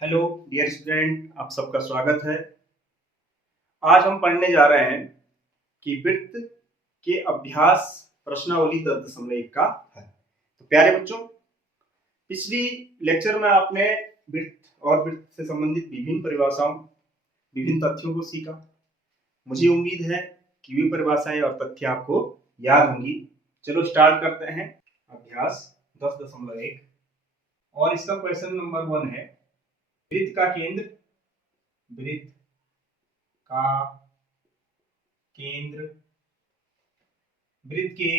Hello dear student, आप सबका स्वागत है। आज हम पढ़ने जा रहे हैं कि वृत्त के अभ्यास प्रश्नावली 10.1 का है। तो प्यारे बच्चों, पिछली लेक्चर में आपने वृत्त और वृत्त से संबंधित विभिन्न परिभाषाओं, विभिन्न तथ्यों को सीखा। मुझे उम्मीद है कि वे परिभाषाएं और तथ्य आपको याद होंगी। चलो स्टार्ट करते हैं। अभ्यास 10.1 और इसका क्वेश्चन नंबर 1 है, वृत्त का केंद्र, वृत्त का केंद्र, वृत्त के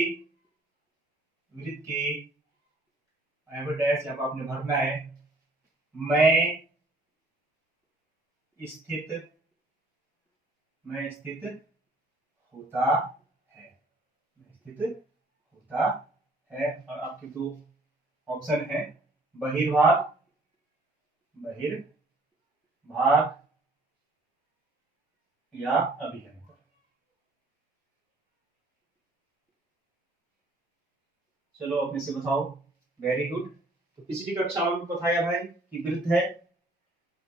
डैश यहाँ पर आपने भरना है, में स्थित होता है, और आपके दो ऑप्शन है, बहिर्भाग या अभियंतर। चलो अपने से बताओ। Very good. तो पिछली कक्षा में बताया भाई कि वृत्त है,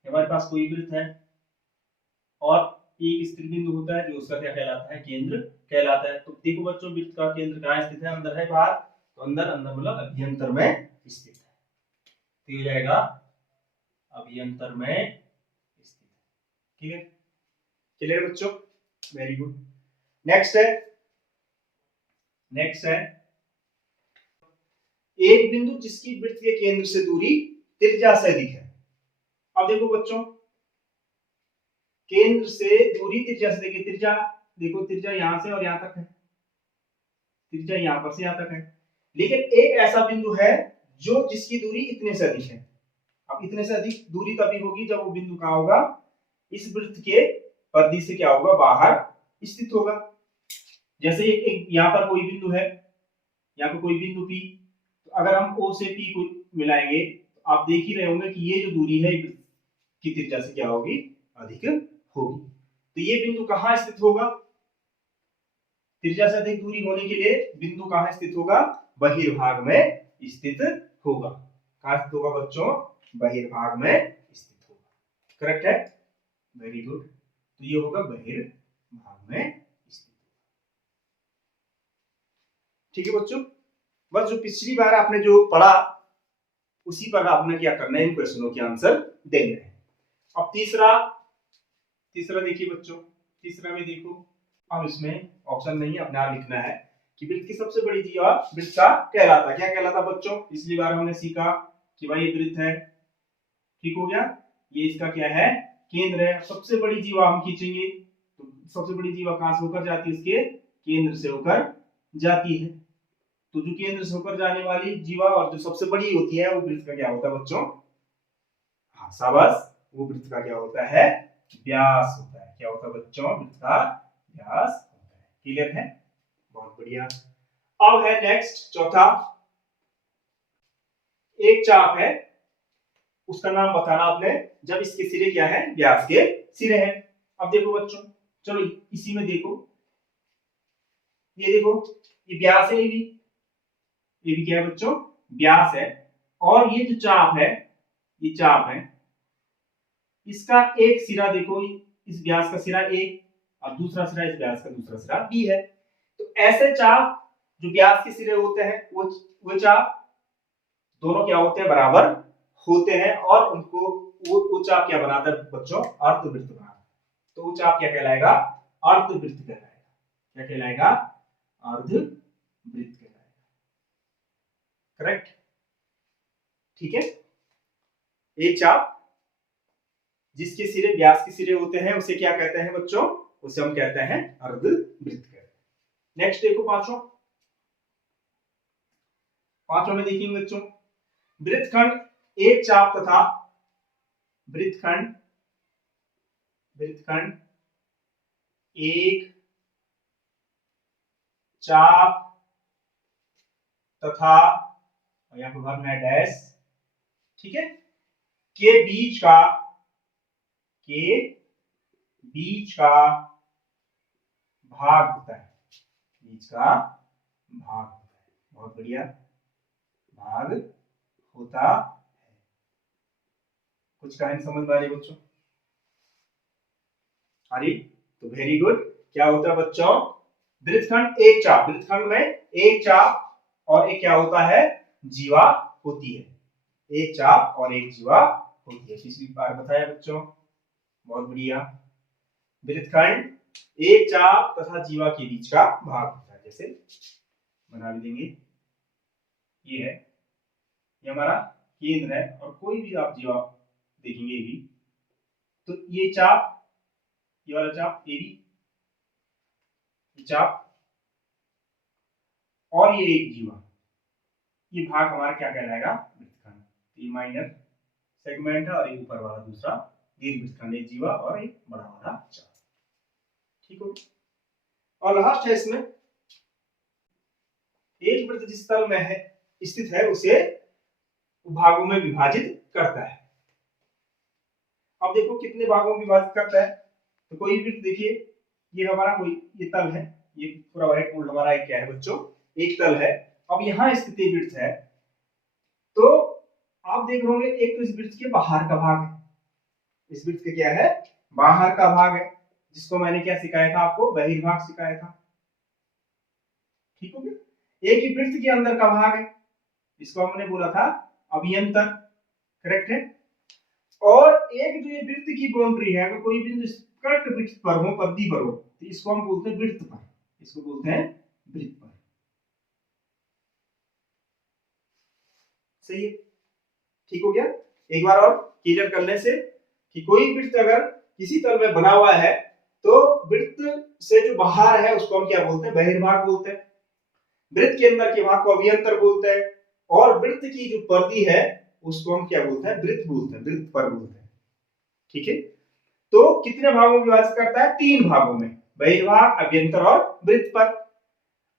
हमारे पास कोई वृत्त है और एक स्थिर बिंदु होता है जो उसका क्या कहलाता है, केंद्र कहलाता है। तो देखो बच्चों, वृत्त का केंद्र कहाँ स्थित है, अंदर है बाहर? तो अंदर मतलब अभ्यंतर में स्थित है। तो हो जाएगा अभ्यंतर में स्थित है। क्लियर बच्चों? Very good. नेक्स्ट है एक बिंदु जिसकी वृत्त के केंद्र से दूरी त्रिज्या से अधिक है। अब देखो बच्चों, केंद्र से दूरी त्रिज्या से, देखिए त्रिज्या, देखो त्रिज्या यहां से और यहां तक है, त्रिज्या यहां पर से यहां तक है, लेकिन एक ऐसा बिंदु है जो जिसकी दूरी इतने से अधिक है। अब इतने से अधिक दूरी तभी होगी जब वो बिंदु कहां होगा, इस वृत्त के परिधि से क्या होगा, बाहर स्थित होगा। जैसे एक यहां पर कोई बिंदु है, यहाँ पर कोई बिंदु P, तो अगर हम O से P को मिलाएंगे तो आप देख ही रहे होंगे कि ये जो दूरी है की त्रिज्या से क्या होगी, अधिक होगी। तो ये बिंदु कहां स्थित होगा, त्रिज्या से अधिक दूरी होने के लिए बिंदु कहां स्थित होगा, बहिर्भाग में स्थित होगा। कहां स्थित होगा बच्चों, बहिर्भाग में स्थित होगा। करेक्ट है, वेरी गुड। तो ये होगा बहिर्भाग में स्थित। ठीक है बच्चों, बस जो पिछली बार आपने जो पढ़ा उसी पर आपने क्या करना है, इन क्वेश्चनों के आंसर देने हैं। अब तीसरा देखिए बच्चों, तीसरा में देखो, अब इसमें ऑप्शन नहीं है, अपने आप लिखना है कि वृत्त की सबसे बड़ी जीवा वृत्त का कहलाता, क्या कहलाता बच्चों? पिछली बार हमने सीखा कि भाई वृत्त है, ठीक हो गया, ये इसका क्या है, केंद्र है। सबसे बड़ी जीवा हम खींचेंगे तो सबसे बड़ी जीवा कहां से होकर जाती है, इसके केंद्र से होकर जाती है। तो जो केंद्र से होकर जाने वाली जीवा और जो सबसे बड़ी होती है वो वृत्त का क्या होता है बच्चों? हाँ शाबाश, वो वृत्त का क्या होता है, व्यास होता है। क्या होता है बच्चों? वृत्त का व्यास होता है। क्लियर है, बहुत बढ़िया। अब है नेक्स्ट चौथा, एक चाप है, उसका नाम बताना आपने जब इसके सिरे क्या है, व्यास के सिरे हैं। अब देखो बच्चों, चलो इसी में देखो, ये देखो, ये व्यास है, ये भी क्या है बच्चों, व्यास है। और ये जो चाप है, ये चाप है, इसका एक सिरा देखो, इस व्यास का सिरा A और दूसरा सिरा, इस व्यास का दूसरा सिरा B है। तो ऐसे चाप जो व्यास के सिरे होते हैं वो चाप दोनों क्या होते हैं, बराबर होते हैं, और उनको वो चाप क्या बनाता है बच्चों, अर्धवृत्त बनाता है। तो वो चाप क्या कहलाएगा, अर्धवृत्त कहलाएगा। क्या कहलाएगा, अर्धवृत्त कहलाएगा। करेक्ट, ठीक है। एक चाप जिसके सिरे व्यास के सिरे होते हैं उसे क्या कहते हैं बच्चों, उसे हम कहते हैं अर्धवृत्त कहते हैं। नेक्स्ट देखो पांचों में देखेंगे बच्चों, वृत्तखंड एक चाप तथा वृत्तखंड एक चाप तथा, यहां पर भरना है डैश, ठीक है, के बीच का भाग होता है, बीच का भाग होता है। बहुत बढ़िया, भाग होता है। कुछ कहानी समझ में आ रही है बच्चों? आ रही? तो वेरी गुड। क्या होता है बच्चों? वृत्तखंड एक चाप, वृत्तखंड में एक चाप और एक क्या होता है? जीवा होती है। एक चाप और एक जीवा होती है। पिछली बार बताया बच्चों, बहुत बढ़िया। वृत्तखंड एक चाप तथा जीवा के बीच का भाग होता है। जैसे बना भी देंगे, ये है, ये हमारा केंद्र है और कोई भी आप जीवा देखेंगे भी, तो ये चाप, ये वाला चाप ए बी, ये चाप और ये एक जीवा, ये भाग हमारा क्या कहलाएगा? वृत्तखंड। ये माइनर सेगमेंट है और एक ऊपर वाला दूसरा दीर्घ वृत्तखंड, एक जीवा और एक बड़ा वाला चाप। ठीक हो? और लास्ट है इसमें, एक वृत्त जिस तल में है स्थित है उसे भागों में विभाजित करता है। अब देखो कितने भागों में विभाजित करता है। तो कोई वृत्त देखिए, ये हमारा कोई ये तल है, ये पूरा व्हाइट बोर्ड हमारा एक क्या है बच्चों? एक तल है। अब यहाँ स्थित वृत्त है, तो आप देख रहे होंगे एक तो इस वृत्त के बाहर का भाग है, इस वृत्त के क्या है? बाहर का भाग है, जिसको मैंने क्या सिखाया था आपको? बहिर्भाग सिखाया था। ठीक हो गया? एक ही वृत्त के अंदर का भाग है, इसको हमने बोला था अभियंतर, करेक्ट है। और एक जो ये वृत्त की बाउंड्री है, अगर कोई बिंदु करेक्ट वृत्त पर हो, परिधि पर हो, तो इसको हम बोलते हैं वृत्त पर, इसको बोलते हैं वृत्त पर। सही है? ठीक हो गया? एक बार और क्लियर करने से कि कोई वृत्त अगर किसी तल में बना हुआ है, तो वृत्त से जो बाहर है उसको हम क्या बोलते हैं? बहिर्भाग बोलते हैं। वृत्त के अंदर के भाग को अभियंतर बोलते हैं, और वृत्त की जो परिधि है उसको हम क्या बोलते हैं? वृत्त बोलते हैं, वृत्त पर बोलते हैं। ठीक है? तो कितने भागों में विभाजित करता है? 3 भागों में, बहिर्भाग, अभ्यंतर और वृत्त पर।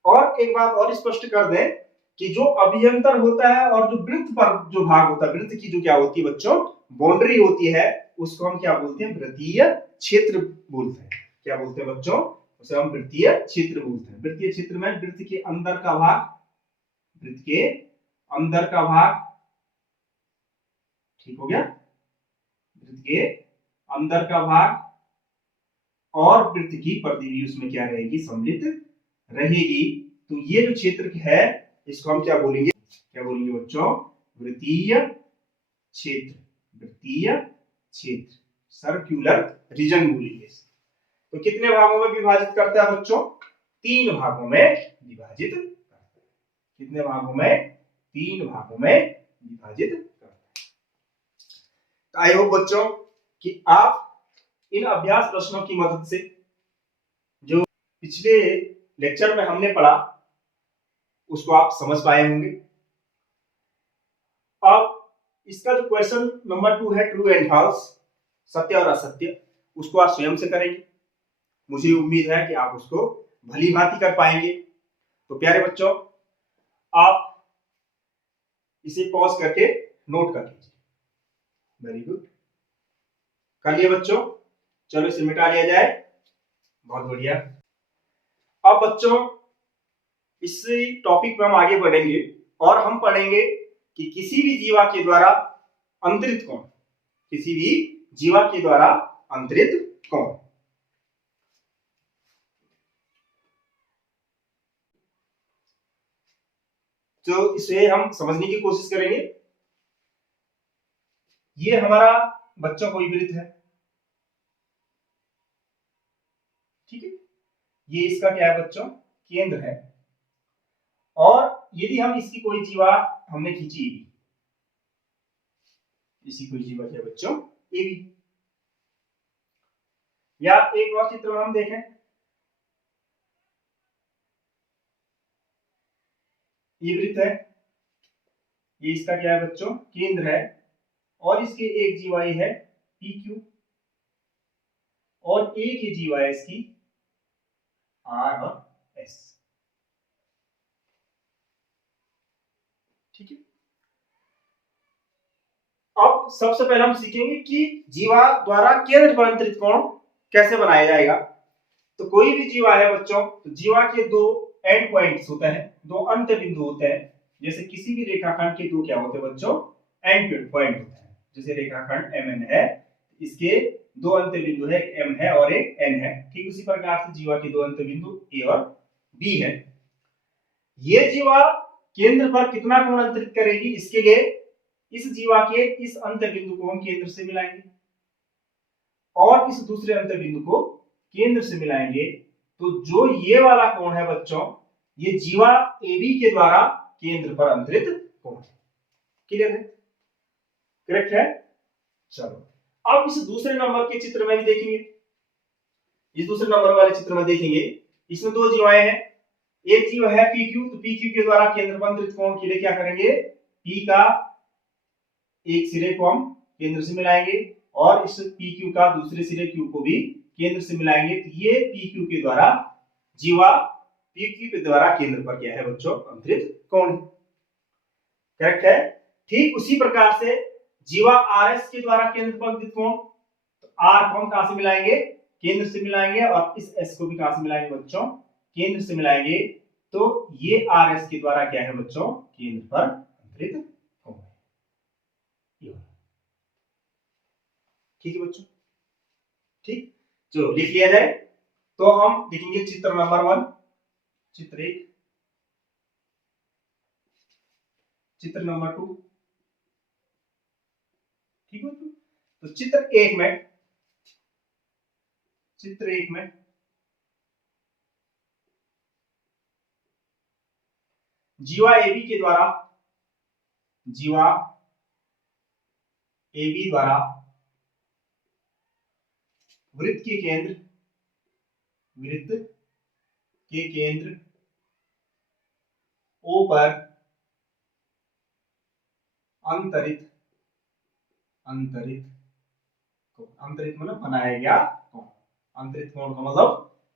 और एक बात और स्पष्ट कर दें कि जो अभ्यंतर होता है और जो वृत्त पर जो भाग होता है, वृत्त की जो क्या होती है बच्चों? बाउंड्री होती है, उसको हम क्या बोलते हैं? वृत्तीय क्षेत्र बोलते हैं। क्या बोलते हैं बच्चों? उसे हम वृत्तीय क्षेत्र बोलते हैं। वृत्तीय क्षेत्र में वृत्त के अंदर का भाग, वृत्त के अंदर का भाग, ठीक हो गया? वृत्त के अंदर का भाग और वृत्त की परिधि भी उसमें क्या रहेगी? सम्मिलित रहेगी। तो ये जो क्षेत्र है इसको हम क्या बोलेंगे? क्या बोलेंगे बच्चों? वृत्तीय क्षेत्र, वृत्तीय क्षेत्र, सर्कुलर रीजन बोलेंगे। तो कितने भागों में विभाजित करता है बच्चों? 3 भागों में विभाजित करता है। कितने भागों में? 3 भागों में विभाजित करता है। आई होप बच्चों कि आप इन अभ्यास प्रश्नों की मदद से जो पिछले लेक्चर में हमने पढ़ा उसको आप समझ पाए होंगे। अब इसका जो क्वेश्चन नंबर 2 है, ट्रू एंड फॉल्स, सत्य और असत्य, उसको आप स्वयं से करेंगे। मुझे उम्मीद है कि आप उसको भली भांति कर पाएंगे। तो प्यारे बच्चों, आप इसे पॉज करके नोट कर लीजिए। वेरी गुड, कर लिए बच्चों? चलो इसे मिटा लिया जाए। बहुत बढ़िया। अब बच्चों इस टॉपिक में हम आगे बढ़ेंगे और हम पढ़ेंगे कि किसी भी जीवा के द्वारा अंतरित कोण, किसी भी जीवा के द्वारा अंतरित कोण। तो इसे हम समझने की कोशिश करेंगे। ये हमारा बच्चों कोई वृत्त है, ठीक है? ये इसका क्या है बच्चों? केंद्र है। और यदि हम इसकी कोई जीवा हमने खींची, इसी कोई जीवा क्या बच्चों? A B. या एक और चित्र में हम देखें, ये वृत्त है, ये इसका क्या है बच्चों? केंद्र है। और इसके एक जीवा है पी क्यू, और एक ही जीवा है इसकी आर और एस। ठीक है? अब सबसे पहले हम सीखेंगे कि जीवा द्वारा केंद्र पर अंतरित कोण कैसे बनाया जाएगा। तो कोई भी जीवा है बच्चों, तो जीवा के 2 एंड पॉइंट्स होते हैं, 2 अंत बिंदु होते हैं। जैसे किसी भी रेखाखंड के 2 क्या होते हैं बच्चों? एंड पॉइंट होते हैं। जैसे रेखाखंड एम एन है, इसके दो अंत्य बिंदु है, एक एम है और एक एन है। ठीक उसी प्रकार से जीवा के दो अंत्य बिंदु ए और बी है। ये जीवा केंद्र पर कितना कोण अंतरित करेगी, इसके लिए इस जीवा के इस अंत्य बिंदु को हम केंद्र से मिलाएंगे और इस दूसरे अंत्य बिंदु को केंद्र से मिलाएंगे, तो जो ये वाला कोण है बच्चों, ये जीवा AB के द्वारा केंद्र पर अंतरित कोण है। क्लियर है? करेक्ट है? चलो अब इस दूसरे नंबर के चित्र में भी देखेंगे। इस दूसरे नंबर वाले चित्र में देखेंगे, इसमें दो जीवाएं हैं, एक जीव है PQ, तो PQ के द्वारा केंद्र पर अंतरित कोण के लिए क्या करेंगे, P का एक सिरे को हम केंद्र से मिलाएंगे और इस PQ का दूसरे सिरे Q को भी केंद्र से मिलाएंगे, तो ये PQ के द्वारा जीवा PQ के द्वारा केंद्र पर क्या है बच्चों, अंतरित कोण। करेक्ट है? ठीक उसी प्रकार से जीवा RS के द्वारा केंद्र पर अंतरित कोण, तो R को हम कहां से मिलाएंगे, केंद्र से मिलाएंगे और इस S को भी कहां से मिलाएंगे बच्चों, केंद्र से मिलाएंगे, तो ये RS के द्वारा क्या है बच्चों, केंद्र पर अंतरित कोण। ठीक है बच्चों? ठीक, जो लिख लिया जाए तो हम लिखेंगे चित्र नंबर 1, चित्र 1, चित्र नंबर 2। ठीक है, तो चित्र 1 में, चित्र 1 में जीवा AB के द्वारा, जीवा AB द्वारा वृत्त के केंद्र, वृत्त के केंद्र O पर अंतरित, अंतरित अंतरित मतलब बनाया गया कोण, अंतरित कोण का मतलब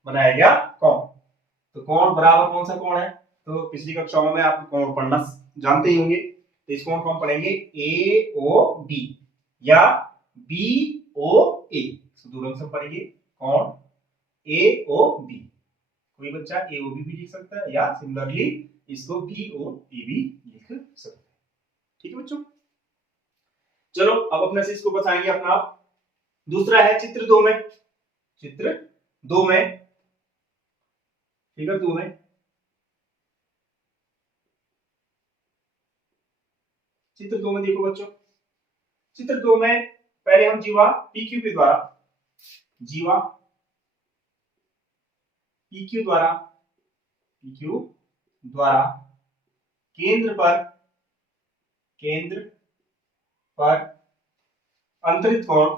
बनाया गया कोण। तो कोण बराबर कौन सा कोण है, तो पिछली कक्षाओं में आप कोण पढ़ना जानते ही होंगे, तो इस कोण को हम पढ़ेंगे AOB या BOA, दूर से पढ़ेंगे कोण AOB। कोई बच्चा AOB भी लिख सकता है या सिमिलरली इसको BOA भी लिख सकता है। ठीक है बच्चों? चलो अब अपने से इसको बताएंगे अपना आप। दूसरा है चित्र 2 में, चित्र 2 में, फिगर 2 में, चित्र 2 में देखो बच्चों, चित्र 2 में पहले हम जीवा PQ के द्वारा, जीवा PQ द्वारा, PQ द्वारा केंद्र पर, केंद्र पर अंतरित कोण,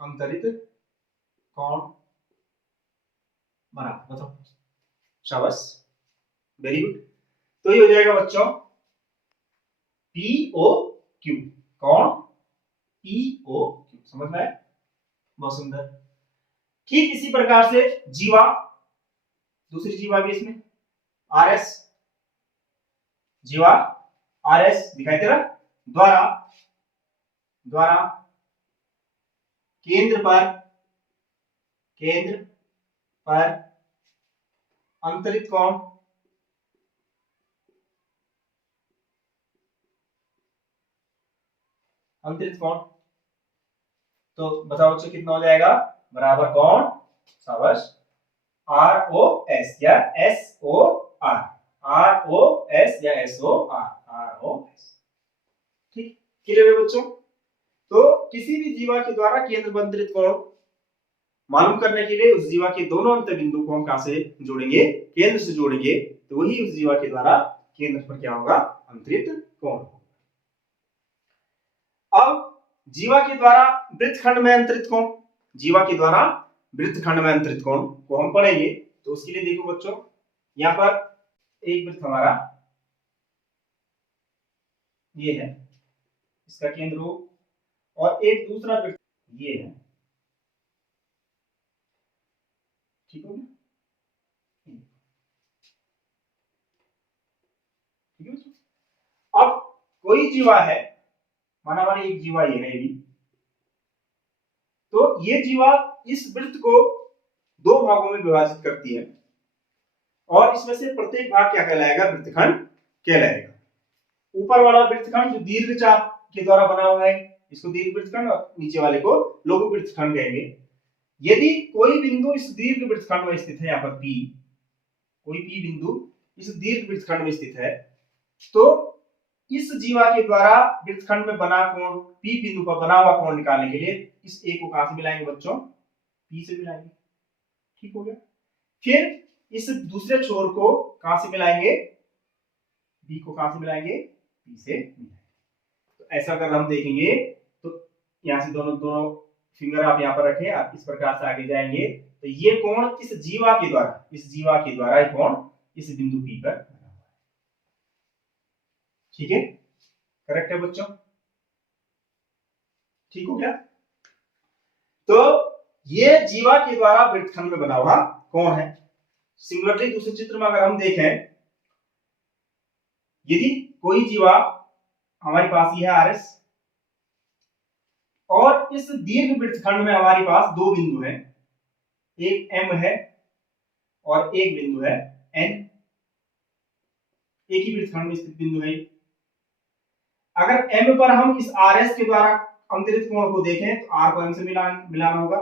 अंतरित कोण बना। बताओ, शाबाश, वेरी गुड। तो ये हो जाएगा बच्चों POQ, कोण POQ। समझ में आया? बहुत सुंदर। ठीक इसी प्रकार से जीवा, दूसरी जीवा भी इसमें RS, जीवा RS दिखाई दे रहा, द्वारा, द्वारा केंद्र पर, केंद्र पर अंतरित कोण, अंतरित कोण, तो बताओ बच्चों कितना हो जाएगा, बराबर कोण, शाबाश, ROS या SOR, ROS या SOR, ROS। ठीक, क्लियर है बच्चों? तो किसी भी जीवा के द्वारा केंद्र पर अंतरित कोण मालूम करने के लिए उस जीवा के दोनों अंत बिंदु को हम कहां से जोड़ेंगे, केंद्र से जोड़ेंगे, तो वही उस जीवा के द्वारा केंद्र पर क्या होगा, अंतरित कोण। अब जीवा के द्वारा वृत्तखंड में अंतरित कोण, जीवा के द्वारा वृत्तखंड में अंतरित कोण को हम पढ़ेंगे, तो उसके लिए देखो बच्चों, यहां पर एक वृत्त हमारा ये है, इसका केंद्र O, और एक दूसरा वृत्त ये है। ठीक हो गया? ठीक है। अब कोई जीवा है, माना हमारी एक जीवा ये है भी, तो ये जीवा इस वृत्त को दो भागों में विभाजित करती है और इसमें से प्रत्येक भाग क्या कहलाएगा, वृत्तखंड कहलाएगा। ऊपर वाला वृत्तखंड जो दीर्घ चाप के द्वारा बना हुआ है इसको दीर्घ वृत्तखंड और नीचे वाले को लघु वृत्तखंड कहेंगे। यदि कोई बिंदु इस दीर्घ वृत्तखंड में स्थित है, यहाँ पर P, कोई P बिंदु इस दीर्घ वृत्तखंड में स्थित है, तो इस जीवा के द्वारा वृत्तखंड में बना कोण, P बिंदु पर बना हुआ कोण निकालने के लिए इस A को कहां से मिलाएंगे बच्चों? P से मिलाएंगे। ठीक हो गया। फिर इस दूसरे छोर को कहां से मिलाएंगे? B को कहां से मिलाएंगे? P से मिलाएंगे। तो ऐसा अगर हम देखेंगे तो यहां से दोनों फिंगर आप यहां पर रखें, आप इस प्रकार से आगे जाएंगे तो ये कोण इस जीवा के द्वारा ये कोण इस बिंदु P पर बना हुआ है। ठीक है, करेक्ट है बच्चों? ठीक हो गया। तो ये जीवा के द्वारा वृत्तखंड में बना हुआ कोण है। सिमिलरली दूसरे चित्र में अगर हम देखें, यदि कोई जीवा हमारे पास यह आर एस और इस दीर्घ वृत्तखंड में हमारे पास दो बिंदु हैं, एक M है और एक बिंदु है N, एक ही वृत्तखंड में स्थित बिंदु है। अगर M पर हम इस RS के द्वारा अंतरित कोण को देखें तो R को M से मिलाना होगा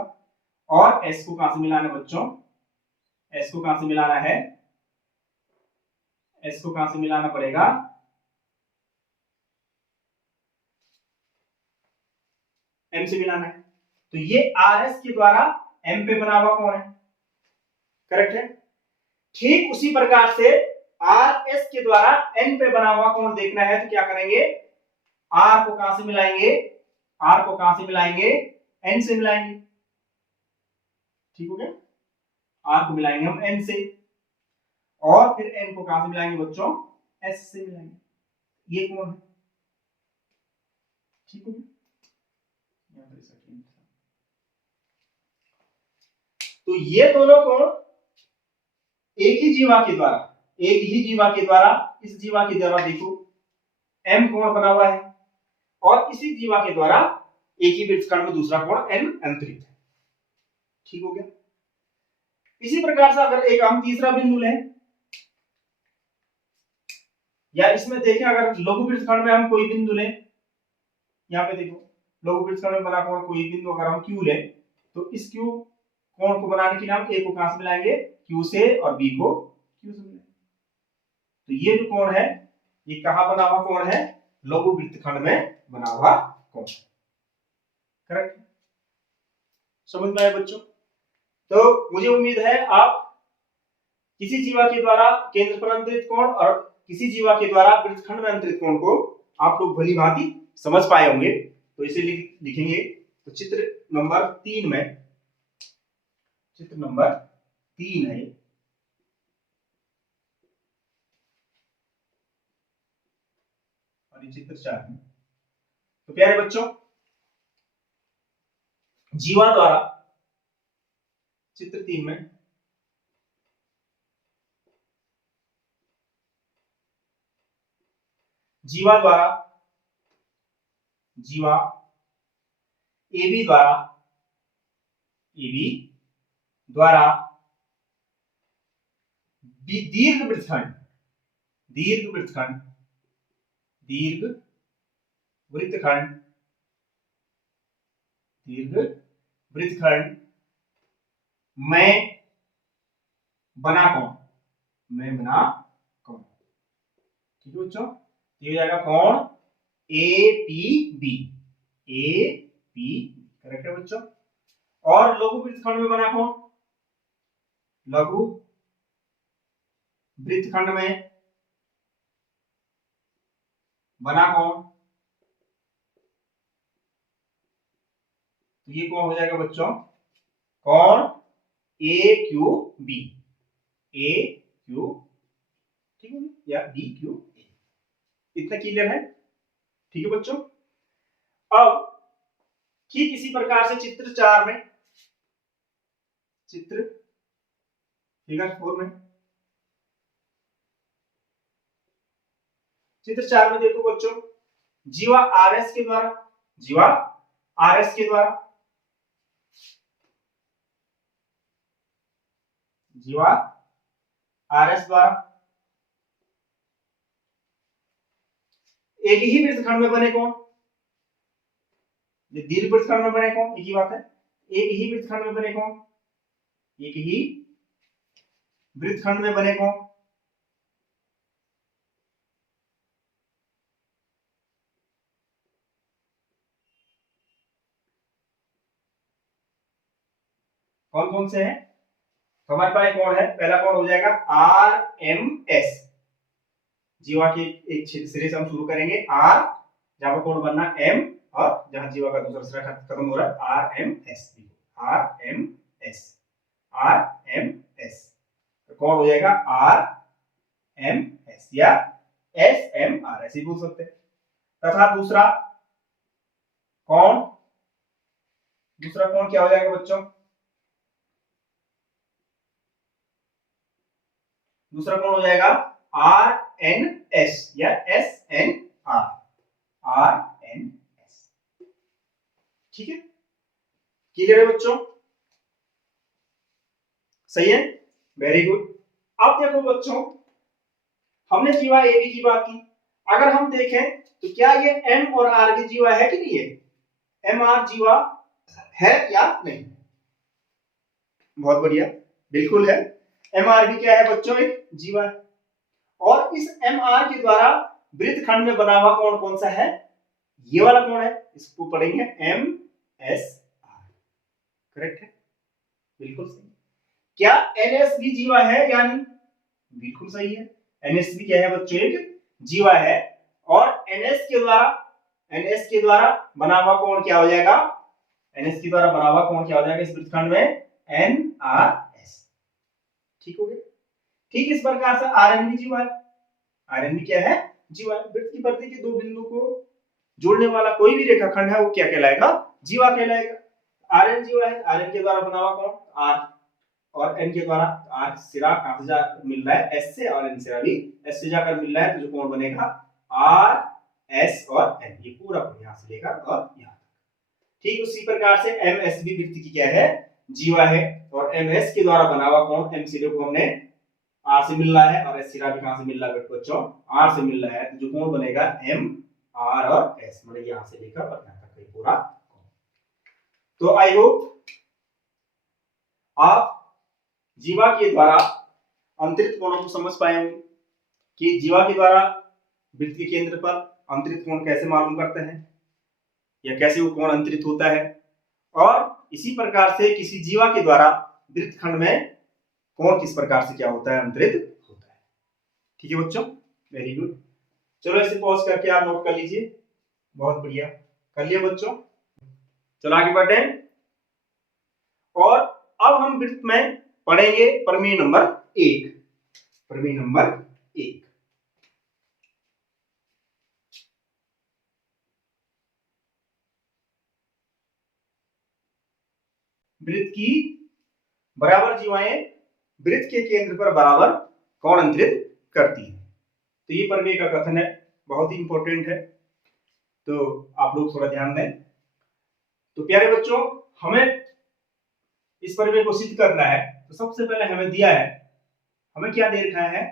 और S को कहां से मिलाना है बच्चों? S को कहां से मिलाना है? S को कहां से मिलाना पड़ेगा? M से मिलाना है। तो ये RS के द्वारा M पे बना हुआ कोण है, करेक्ट है। ठीक उसी प्रकार से RS के द्वारा N पे बना हुआ कोण देखना है तो क्या करेंगे? R को कहां से मिलाएंगे? R को कहां से मिलाएंगे? N से मिलाएंगे। ठीक हो गया। R को मिलाएंगे हम N से और फिर N को कहां से मिलाएंगे बच्चों? S से मिलाएंगे। ये कोण है। ठीक हो गया। तो ये दोनों कोण एक ही जीवा के द्वारा इस जीवा के द्वारा देखो M कोण बना हुआ है और इसी जीवा के द्वारा एक ही वृत्तखंड में दूसरा कोण N अंतरित है। ठीक हो गया। इसी प्रकार से अगर एक हम तीसरा बिंदु लें या इसमें देखें, अगर लघु वृत्तखंड में हम कोई बिंदु लें, यहाँ पे देखो लघु वृत्तखंड में बना कोण कोई बिंदु अगर हम Q लें तो इस Q कोण को बनाने के लिए हम A को कहां से मिलाएंगे? Q से और B को Q से मिलाएंगे। तो ये जो कोण है ये कहां बना हुआ कोण है? लघु वृत्तखंड में बना हुआ कोण, करेक्ट? समझ में आया बच्चों? तो मुझे उम्मीद है आप किसी जीवा के द्वारा केंद्र पर अंतरित कोण और किसी जीवा के द्वारा वृत्तखंड में अंतरित कोण को आप लोग भली भांति समझ पाए होंगे। तो इसे लिखेंगे तो चित्र नंबर 3 में, चित्र नंबर 3 है और ये चित्र 4 में। तो प्यारे बच्चों, जीवा द्वारा चित्र 3 में जीवा AB द्वारा दीर्घ वृत्तखंड में बना कोण। ठीक है बच्चों, ये हो जाएगा कोण APB, करेक्ट है बच्चों। और लघु वृत्तखंड में बना कोण, लघु वृत्तखंड में बना कोण, तो ये कोण हो जाएगा बच्चों कोण AQB, ठीक है, या DQA। इतना क्लियर है? ठीक है बच्चों। अब ठीक इसी प्रकार से चित्र 4 में, चित्र फिगर 4 में, चित्र 4 में देखो बच्चों, जीवा RS के द्वारा एक ही वृत्तखंड में बने कौन, दीर्घ वृत्तखंड में बने कौन, एक ही बात है, एक ही वृत्तखंड में बने कौन, एक ही वृत्तखंड में बने कौन, कौन कौन से हैं, तो हमारे पास कौन है, पहला कौन हो जाएगा आर एम एस, जीवा के एक सिरे से हम शुरू करेंगे, आर जहां पर कौन बनना एम, और जहां जीवा का दूसरा सिरा खत्म हो रहा है R M S, R M S, R M S, तो कौन हो जाएगा आर एम एस या एस एम आर, ऐसे बोल सकते हैं। तथा दूसरा कौन, दूसरा कौन क्या हो जाएगा बच्चों, दूसरा कौन हो जाएगा आर एन एस या S N R, R N S, ठीक है, क्लियर है बच्चों, सही है, वेरी गुड। अब देखो बच्चों, हमने जीवा ए बी की बात की, अगर हम देखें तो क्या ये एम और आर की जीवा है कि नहीं है, एम आर जीवा है या नहीं, बहुत बढ़िया, बिल्कुल है, एम आर भी क्या है बच्चों, एक जीवा है, और इस एम आर के द्वारा वृत्तखंड में बना हुआ कौन कौन सा है, ये वाला कौन है, इसको पढ़ेंगे एम एस आर, करेक्ट है, बिल्कुल सही। क्या एनएस भी जीवा है या नहीं, बिल्कुल सही है, एनएस भी क्या है बच्चों, एक जीवा है, और एनएस के द्वारा बना हुआ कौन क्या हो जाएगा, एनएस के द्वारा बना हुआ कौन क्या हो जाएगा इस वृत्तखंड में, एन आर एस, ठीक हो गया। ठीक इस प्रकार से आरएन भी जीवा है, आरएन भी क्या है, जीवा है, वृत्त की परिधि के दो बिंदु को जोड़ने वाला कोई भी रेखाखंड है वो क्या कहलाएगा, जीवा कहलाएगा, आरएन जीवा है, आरएन के द्वारा बना हुआ कौन आर, और एन के द्वारा आर सिरा कहां से जा मिल रहा है, एस से, और एन सिरा भी एस से जाकर मिल रहा है, तो जो कौन बनेगा आर एस और एन, ये पूरा यहां से लेकर और यहां तक, ठीक उसी प्रकार से एम एस भी वृत्त की क्या है, जीवा है, और एम एस के द्वारा बना हुआ कौन, एम सिरे को हमने आर से मिल रहा है, और एस सिरा भी कहां से मिल रहा है बच्चों, आर से मिल रहा है, तो जो कौन बनेगा एम आर और एस, मतलब यहां से लेकर और यहां तक पूरा। तो आई होप आप जीवा के द्वारा अंतरित कोणों को समझ पाए होंगे कि जीवा के द्वारा वृत्त के केंद्र पर अंतरित कोण कैसे मालूम करते हैं, या कैसे वो कोण अंतरित होता है, और इसी प्रकार से किसी जीवा के द्वारा वृत्तखंड में कोण किस प्रकार से क्या होता है, अंतरित होता है, ठीक है बच्चों, वेरी गुड। चलो इसे पॉज करके आप नोट कर लीजिए, बहुत बढ़िया, कर लिया बच्चों, चलो आगे बढ़े, और अब हम वृत्त में पढ़ेंगे प्रमेय नंबर 1, प्रमेय नंबर 1, वृत्त की बराबर जीवाएं वृत्त के केंद्र पर बराबर कोण अंतरित करती हैं, तो ये प्रमेय का कथन है, बहुत ही इंपॉर्टेंट है, तो आप लोग थोड़ा ध्यान दें। तो प्यारे बच्चों, हमें इस प्रमेय को सिद्ध करना है, तो सबसे पहले हमें दिया है, हमें क्या दे रखा है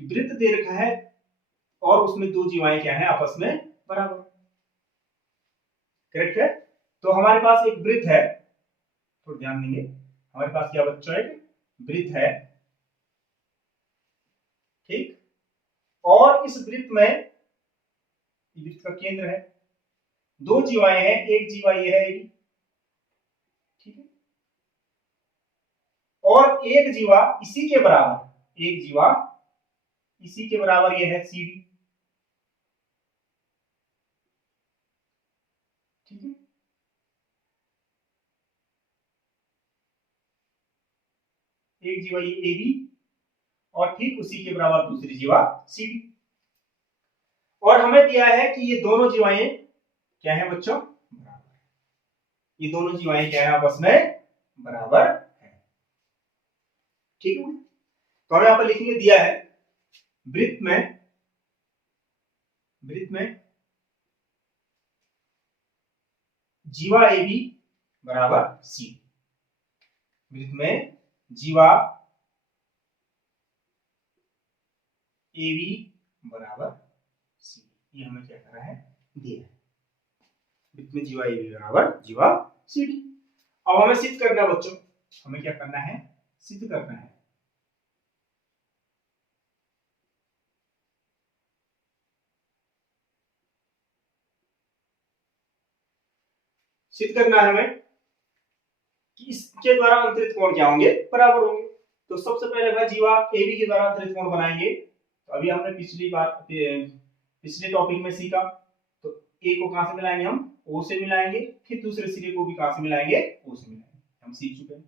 कि वृत्त दे रखा है, और उसमें दो जीवाएं क्या है आपस में बराबर, करेक्ट है, तो हमारे पास एक वृत्त है, तो ध्यान देंगे, हमारे पास क्या बच्चों एक वृत्त है, ठीक, और इस वृत्त में वृत्त का केंद्र है, दो जीवाएं हैं, एक जीवा ये है, ठीक है, और एक जीवा इसी के बराबर, एक जीवा इसी के बराबर ये है सी डी, ठीक है, एक जीवा ये ए बी, और ठीक उसी के बराबर दूसरी जीवा सी डी, और हमें दिया है कि ये दोनों जीवाएं क्या है बच्चों, बराबर, ये दोनों जीवाएं क्या है आपस में बराबर है, ठीक है, तो हमें यहां पर लिखेंगे, दिया है वृत्त में जीवा ए बी बराबर सी, वृत्त में जीवा ए बी बराबर सी, ये हमें क्या कर रहा है, दिया है। वृत्त में जीवा AB बराबर जीवा CD। अब हमें सिद्ध करना है बच्चों, हमें क्या करना है, सिद्ध करना है। सिद्ध करना है हमें कि इसके द्वारा अंतरित कोण क्या होंगे, बराबर होंगे। तो सबसे पहले भाई जीवा AB के द्वारा अंतरित कोण बनाएंगे। तो अभी हमने पिछले टॉपिक में सीखा, तो A को कहां से मिलाएंगे, हम O से मिलाएंगे, फिर दूसरे सिरे को भी कहां से मिलाएंगे, O से मिलाएंगे, हम सीख चुके हैं।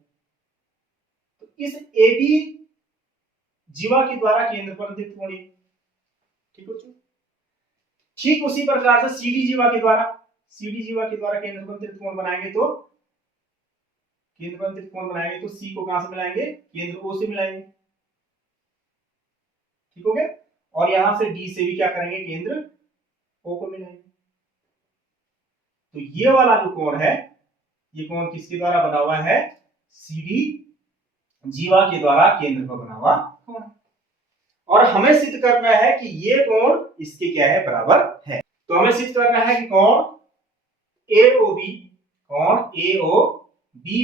तो इस AB जीवा के द्वारा केंद्र पर अंतरित कोण, ठीक बच्चों। ठीक उसी प्रकार से CD जीवा के द्वारा केंद्र पर अंतरित कोण बनाएंगे। तो केंद्र पर अंतरित कोण बनाएंगे तो C को कहां से मिलाएंगे, केंद्र O से मिलाएंगे, ठीक हो गया। और यहां से D से भी क्या करेंगे, केंद्र O को मिलाएंगे। तो ये वाला जो कोण है, ये कोण किसके द्वारा बना हुआ है, CD जीवा के द्वारा केंद्र पर बना हुआ कोण। और हमें सिद्ध करना है कि ये कोण इसके क्या है, बराबर है। तो हमें सिद्ध करना है कि कोण AOB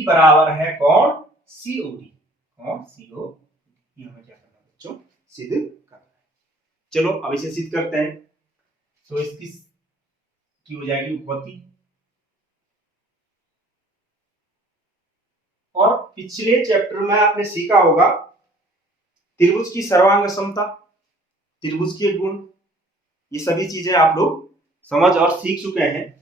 बराबर है कोण COD। ये हमें क्या करना है बच्चों, सिद्ध करना है। चलो अब इसे सिद्ध करते हैं। तो इसकी की हो जाएगी उत्पत्ति। और पिछले चैप्टर में आपने सीखा होगा त्रिभुज की सर्वांग समता, त्रिभुज के गुण, ये सभी चीजें आप लोग समझ और सीख चुके हैं।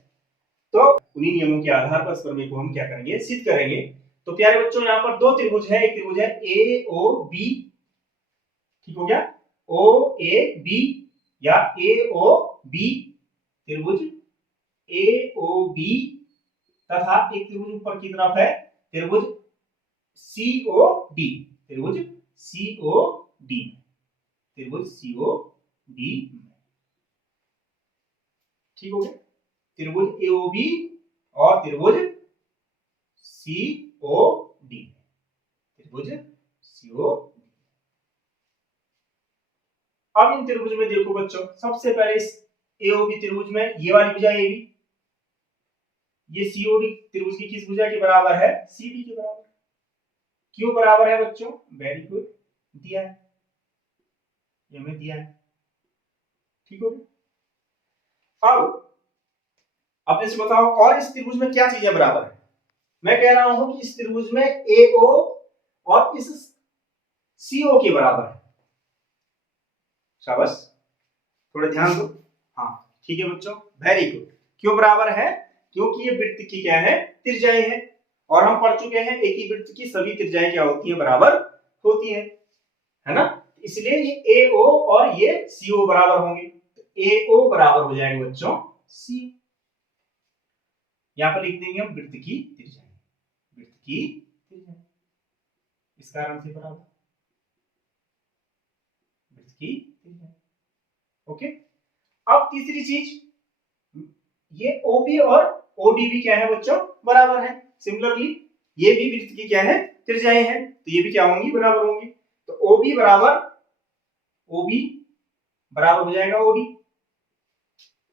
तो उन्हीं नियमों के आधार पर इस प्रमेय को हम क्या करेंगे, सिद्ध करेंगे। तो प्यारे बच्चों, यहाँ पर दो त्रिभुज है, एक त्रिभुज है AOB, ठीक हो गया, OAB या AOB त्रिभुज AOB, तथा एक त्रिभुज ऊपर की तरफ है त्रिभुज COD, ठीक हो गया। त्रिभुज AOB और त्रिभुज COD, अब इन त्रिभुज में देखो बच्चों, सबसे पहले इस AOB त्रिभुज में ये वाली भुजा AB, ये COD त्रिभुज की किस भुजा के बराबर है, CD के बराबर। क्यों बराबर है बच्चों, वेरी गुड, दिया है, ये हमें दिया है, ठीक हो गया। अब इसे बताओ, और इस त्रिभुज में क्या चीजें बराबर है। मैं कह रहा हूं कि इस त्रिभुज में AO और इस CO के बराबर है। शाबाश, थोड़ा ध्यान दो। हाँ ठीक है बच्चों, वेरी गुड। क्यों बराबर है, क्योंकि ये वृत्त की क्या है, त्रिज्याएं हैं। और हम पढ़ चुके हैं एक ही वृत्त की सभी त्रिज्याएं क्या होती हैं, बराबर होती हैं, है ना। इसलिए ये AO और ये CO बराबर होंगे। तो AO बराबर हो जाएगा बच्चों CO। यहां पर लिख देंगे हम वृत्त की त्रिज्याएं, इस कारण से बराबर वृत्त की त्रिज्याएं। ओके। अब तीसरी चीज, ये OB और OD भी क्या है बच्चों, बराबर है। सिमिलरली ये भी वृत्त की क्या है, त्रिज्याएं हैं, तो ये भी क्या होंगी, बराबर होंगी। तो OB बराबर हो जाएगा OD।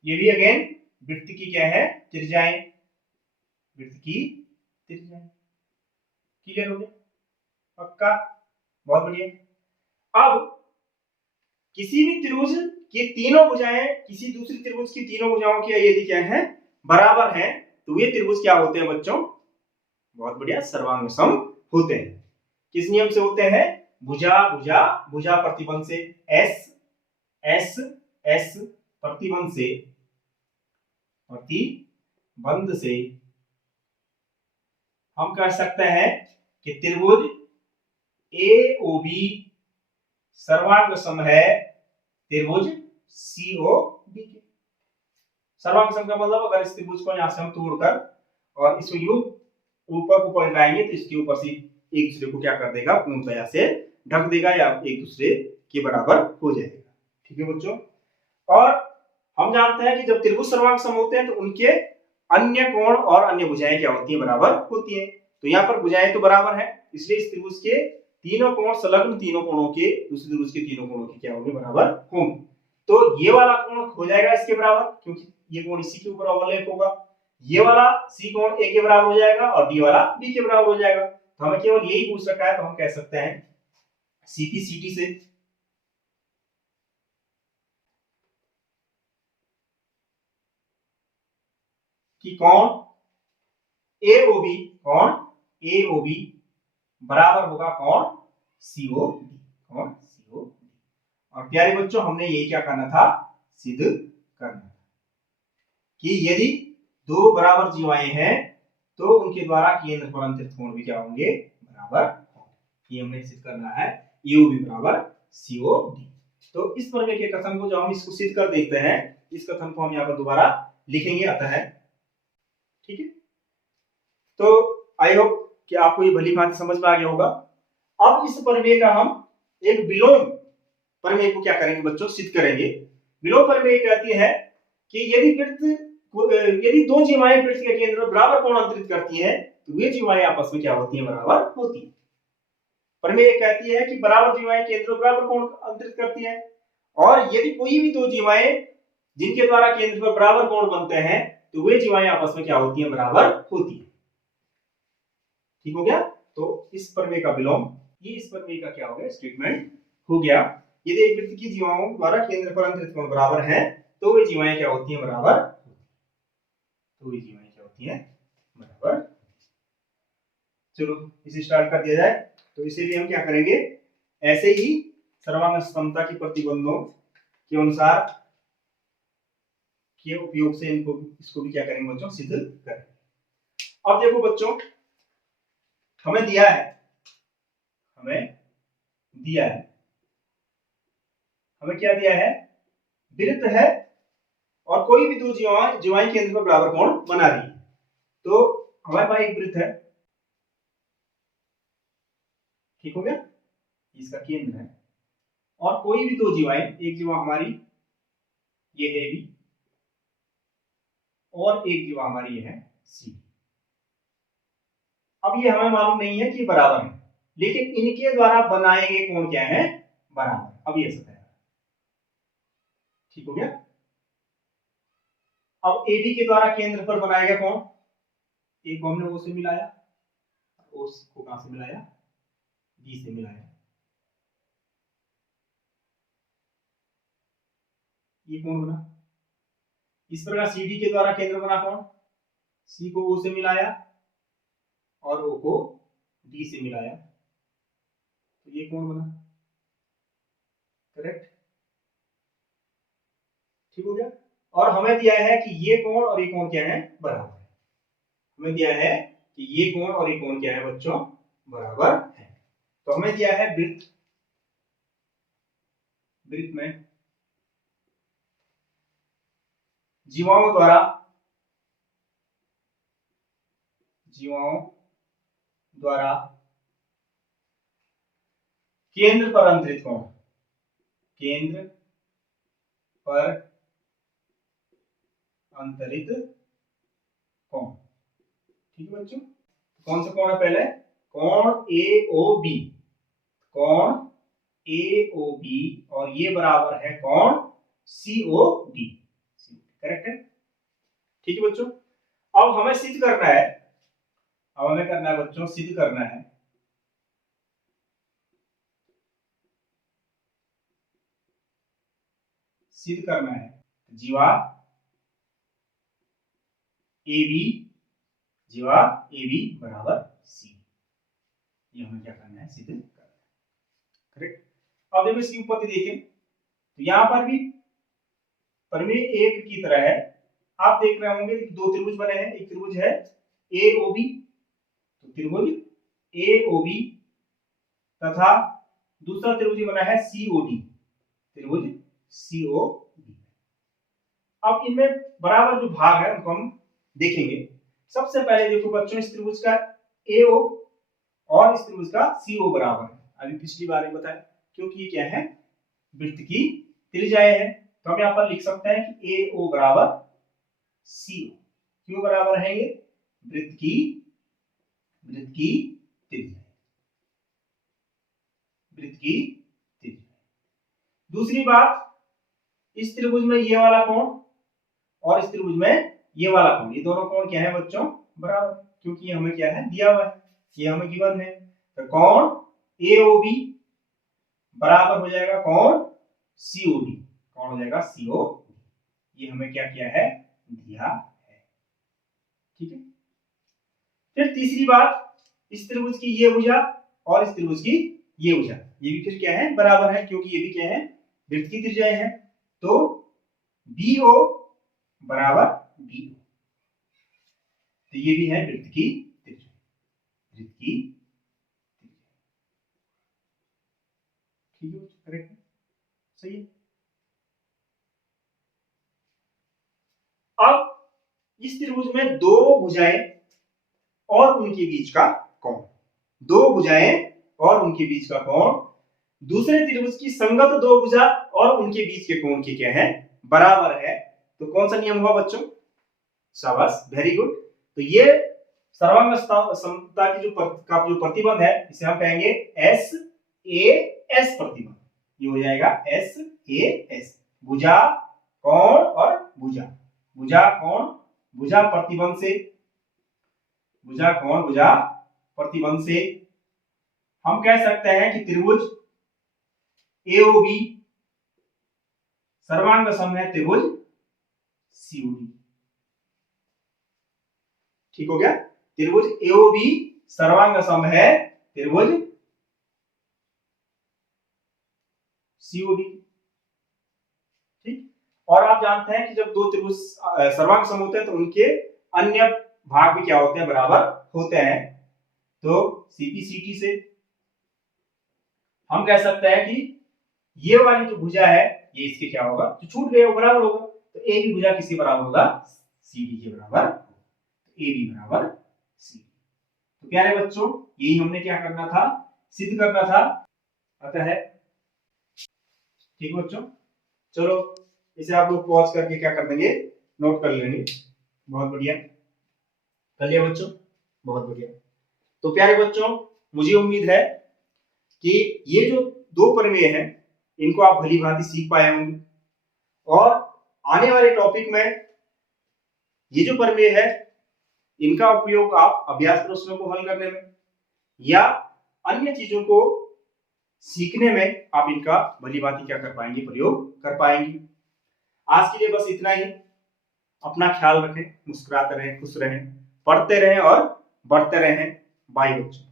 ये भी अगेन वृत्त की क्या है, त्रिज्याएं, क्लियर हो गया, पक्का, बहुत बढ़िया। अब किसी भी त्रिभुज की तीनों भुजाएं किसी दूसरी त्रिभुज की तीनों भुजाओं की यदि क्या है, बराबर है, तो ये त्रिभुज क्या होते हैं बच्चों, बहुत बढ़िया, सर्वांग सम होते हैं। किस नियम से होते हैं, भुजा प्रतिबंध से, S प्रतिबंध से हम कह सकते हैं कि त्रिभुज AOB सर्वांग सम है त्रिभुज COD के। सर्वांग सम का मतलब, अगर इस त्रिभुज को यहां से हम तोड़कर और इसको यूं ऊपर को पलटाएंगे तो इसके ऊपर से एक दूसरे को क्या कर देगा, पूर्णतया से ढक देगा या एक दूसरे के बराबर हो जाएगा, ठीक है बच्चों। और हम जानते हैं कि जब त्रिभुज सर्वांग सम होते हैं तो उनके अन्य कोण और अन्य भुजाएं क्या होती हैं, बराबर होती हैं। तो यहाँ पर भुजाएं तो बराबर है, इसलिए इस त्रिभुज के तीनों कोण संलग्न तीनों कोणों के दूसरे त्रिभुज के तीनों कोणों के क्या होंगे, बराबर होंगे। तो ये वाला कोण हो जाएगा इसके बराबर, क्योंकि ये कोण इसी के ऊपर ओवरलैप होगा। ये वाला सी कोण ए के बराबर हो जाएगा और डी वाला बी के बराबर हो जाएगा। तो हमें केवल यही पूछ रखा है, तो हम कह सकते हैं सी की सी डी से कि कोण एओबी बराबर होगा कोण सीओडी, कोण सीओडी। और प्यारे बच्चों, हमने ये क्या करना था, सिद्ध करना था कि यदि दो बराबर जीवाएं हैं तो उनके द्वारा केंद्र पर अंतरित कोण भी क्या होंगे, बराबर होंगे। ये हमें सिद्ध करना है, एओबी बराबर सीओडी। तो इस प्रमेय के कथन को जब हम इसको सिद्ध कर देते हैं, इस कथन को हम यहाँ पर दोबारा लिखेंगे अतः, ठीक है। तो आई होप कि आपको ये भली भांति समझ में आ गया होगा। अब इस प्रमेय का हम एक विलोम प्रमेय को क्या करेंगे बच्चों, सिद्ध करेंगे। विलोम प्रमेय कहती है कि यदि दो जीवाएं वृत्त के केंद्र में बराबर कोण अंतरित करती हैं तो वे जीवाएं आपस में क्या होती हैं, बराबर होती हैं। प्रमेय कहती है कि बराबर जीवाएं केंद्र में बराबर कोण अंतरित करती हैं, और यदि कोई भी दो जीवाएं जिनके द्वारा केंद्र पर बराबर कोण बनते हैं तो वे जीवाएं आपस में क्या होती हैं, बराबर होती हैं। ठीक हो गया। तो इस प्रमेय का विलोम, ये इस प्रमेय का क्या हो गया, स्टेटमेंट हो गया। यदि एक वृत्त की जीवाओं द्वारा केंद्र पर अंतरित कोण बराबर है तो वे जीवाएं क्या होती हैं, बराबर, तो वे जीवाएं क्या होती हैं, बराबर। चलो इसे स्टार्ट कर दिया जाए। तो इसे भी हम क्या करेंगे, ऐसे ही सर्वांग समता की प्रतिबंधों के अनुसार के उपयोग से इसको भी क्या करेंगे बच्चों, सिद्ध करेंगे। अब देखो बच्चों, हमें दिया है हमें क्या दिया है, वृत्त है और कोई भी दो जीवाएं केंद्र पर बराबर कोण बना रही है। तो हमारे पास एक वृत्त है, ठीक हो गया, इसका केंद्र है, और कोई भी दो जीवाएं, एक जीवा हमारी ये है बी और एक जीवा हमारी ये है सी। अब ये हमें मालूम नहीं है कि बराबर है, लेकिन इनके द्वारा बनाए गए कोण क्या है, बराबर। अब ये सत्य है, ठीक हो गया। अब ए बी के द्वारा केंद्र पर बनाया गया कोण, ए को हमने ओ से मिलाया, ओ को कहां से मिलाया, बी से मिलाया, ये कोण बना। इस प्रकार सी डी के द्वारा केंद्र बना कोण, सी को ओ से मिलाया और ओ को डी से मिलाया, तो ये कोण बना, करेक्ट, ठीक हो गया। और हमें दिया है कि ये कोण और ये कोण क्या है, बराबर। हमें दिया है कि ये कोण और ये कोण क्या है बच्चों, बराबर है। तो हमें दिया है वृत्त में जीवाओं द्वारा केंद्र पर अंतरित कोण, केंद्र पर अंतरित कोण, ठीक है बच्चों। कौन सा कोण है, पहले कोण एओबी, कोण एओबी, और ये बराबर है कोण सीओडी, करेक्ट है, ठीक है बच्चों। अब हमें सिद्ध करना है, बच्चों सिद्ध करना है जीवा ए बी बराबर सी। ये हमें क्या करना है, सिद्ध करना है, करेक्ट। अब देखो इसकी उत्पत्ति देखें, तो यहां पर भी प्रमेय एक की तरह है। आप देख रहे होंगे कि दो त्रिभुज बने हैं, एक त्रिभुज है एओबी, तो त्रिभुज एओबी, तथा दूसरा त्रिभुज बना है सीओडी, त्रिभुज सीओडी। अब इनमें बराबर जो भाग है उनको हम देखेंगे। सबसे पहले देखो बच्चों, इस त्रिभुज का एओ और इस त्रिभुज का सीओ बराबर है। अभी पिछली बार बताया, क्योंकि ये क्या है, वृत्त की त्रिज्याएं हैं। तो हम यहाँ पर लिख सकते हैं कि एओ बराबर सीओ, क्यों बराबर है, ये वृत्त की त्रिज्या, दूसरी बात, इस त्रिभुज में ये वाला कोण और इस त्रिभुज में ये वाला कोण, ये दोनों कोण क्या है बच्चों, बराबर, क्योंकि ये हमें क्या है दिया हुआ है, ये हमें गिवन है। तो कोण AOB बराबर हो जाएगा कोण COD, कौन हो जाएगा COD, ये हमें क्या किया है, दिया है। ठीक है। फिर तीसरी बात, इस त्रिभुज की ये भुजा और इस त्रिभुज की ये भुजा, ये भी फिर क्या है, बराबर है, क्योंकि ये भी क्या है, वृत्त की त्रिज्याएं हैं। तो BO बराबर BO, तो ये भी है वृत्त की त्रिज्या, वृत्त की त्रिज्या। ठीक है, करेक्ट है, सही है। अब इस त्रिभुज में दो भुजाएं और उनके बीच का कोण, दो भुजाएं और उनके बीच का कोण दूसरे त्रिभुज की संगत दो भुजा और उनके बीच के कोण के क्या है, बराबर है। तो कौन सा नियम हुआ बच्चों, शाबाश, वेरी गुड। तो ये सर्वांग समता की जो प्रतिबंध है, इसे हम कहेंगे SAS प्रतिबंध, ये हो जाएगा SAS, भुजा कोण और भुजा, भुजा कोण भुजा प्रतिबंध से, भुजा कोण भुजा प्रतिबंध से हम कह सकते हैं कि त्रिभुज AOB सर्वांग सम है त्रिभुज COD। ठीक हो गया, त्रिभुज AOB सर्वांग सम है त्रिभुज COD। ठीक, और आप जानते हैं कि जब दो त्रिभुज सर्वांग सम होते हैं तो उनके अन्य भाग भी क्या होते हैं, बराबर होते हैं। तो CPCT से हम कह सकते हैं कि ये वाली जो भुजा है ये इसके क्या होगा, जो छूट गए वो बराबर होगा। तो AB भुजा किसके बराबर होगा, CD के बराबर, AB बराबर CD। तो प्यारे बच्चों, यही हमने क्या करना था, सिद्ध करना था। अतः ठीक बच्चों, चलो इसे आप लोग पॉज करके क्या कर देंगे, नोट कर लेंगे। बहुत बढ़िया, कर लिया बच्चों, बहुत बढ़िया। तो प्यारे बच्चों, मुझे उम्मीद है कि ये जो दो प्रमेय हैं इनको आप भली भांति सीख पाए होंगे, और आने वाले टॉपिक में ये जो प्रमेय है इनका उपयोग आप अभ्यास प्रश्नों को हल करने में या अन्य चीजों को सीखने में आप इनका भली भांति क्या कर पाएंगे, प्रयोग कर पाएंगे। आज के लिए बस इतना ही। अपना ख्याल रखें, मुस्कुराते रहें, खुश रहें, पढ़ते रहें और बढ़ते रहें। बाय बच्चों।